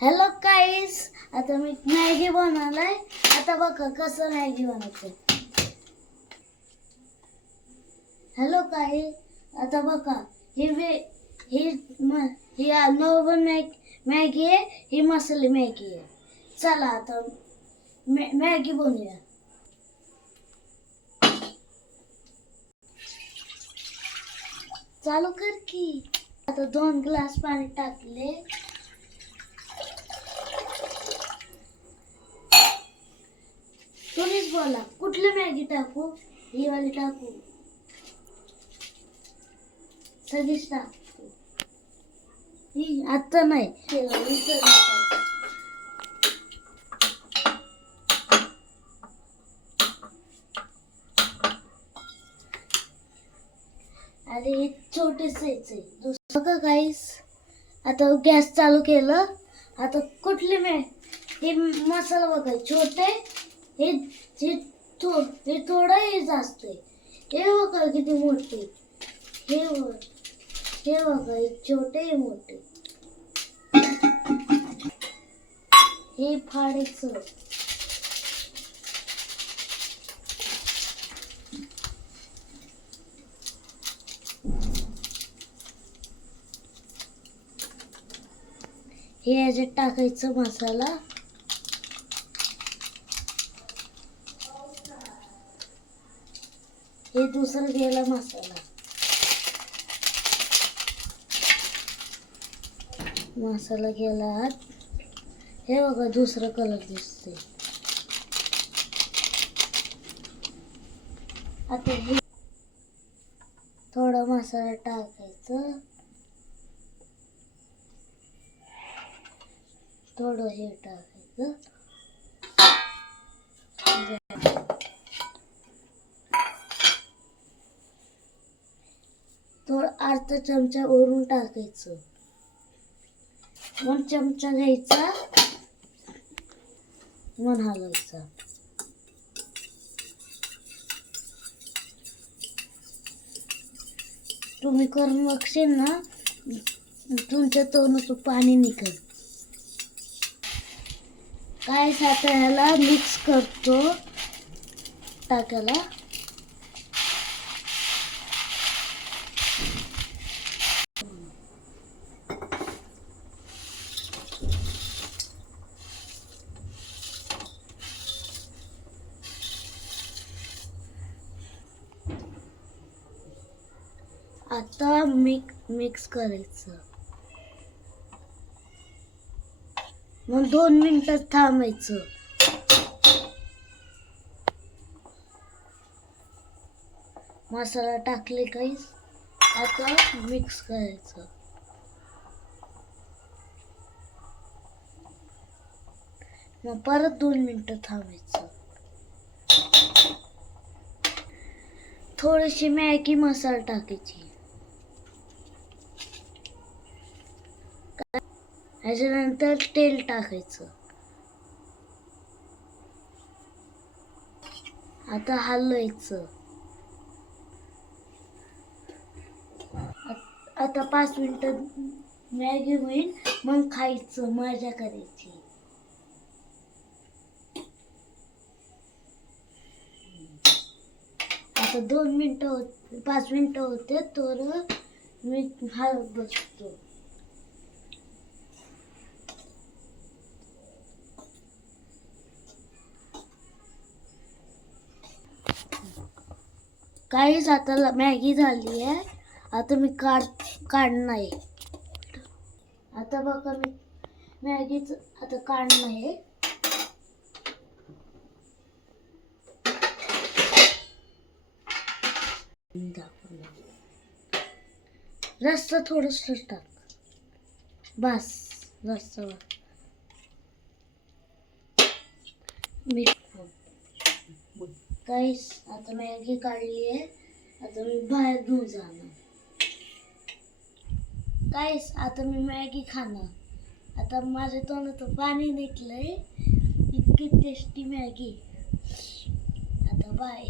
Hello गाईस, आता मी Maggi बनवलाय. आता बघा कसं मॅगी बनवते. हॅलो गाईस, आता बघा ही नॉर्मल मॅगी आहे, ही मसाले मॅगी आहे. चला आता मॅगी बनवूया. चालू कर की. आता 2 ग्लास पाणी टाकले. तुम्हीच बोला, कुठली मॅगी टाकू? ही वाली टाकू? सगळीच टाकू. ही आता नाही. अरे हे छोटे साईज आहे. दुसरं का गाईस, आता गॅस चालू केलं. आता कुठली हे मसाला बघा, छोटे हे थोडं हे जास्त आहे. हे बघा किती मोठे. हे बघा हे छोटे, हे मोठे. हे फाडायचं. हे याच्यात टाकायचं मसाला. हे दुसरं गेला मसाला. मसाला गेला आत. हे बघा दुसरा कलर दिसते. आता हे थोडा मसाला टाकायचं. थोडं हे टाकायचं. थोडं अर्धा चमचा वरून टाकायचं. 1 चमचा घ्यायचा, मग हलवायचा. तुम्ही करून बघशील ना, तुमच्या तोंडातून पाणी निघेल. काय आता ह्याला मिक्स करतो टाकायला. आता मिक्स करायचं. मग 2 मिनिटं थांबायचं. मसाला टाकले काहीच. आता मिक्स करायचं. मग परत 2 मिनिटं थांबायचं. थोडीशी मॅगी मसाला टाकायची. त्याच्यानंतर तेल टाकायचं. आता हलवायचं. आता 5 मिनिटं मॅगी होईल, मग खायचं, मजा करायची. आता 5 मिनिटं होते तर मी हलवत बसतो. काहीच आता मॅगी झाली आहे. आता मी काढणार आहे. आता बघा मी मॅगीच आता काढणार आहे. रस्सा थोडस टाक. बस रस्सा. काहीच आता मॅगी काढली आहे. आता मी बाहेर घेऊन जाणार. काहीच आता मी मॅगी खाणार. आता माझ्या तोंडातून पाणी निघलंय. इतकी टेस्टी मॅगी. आता बाय.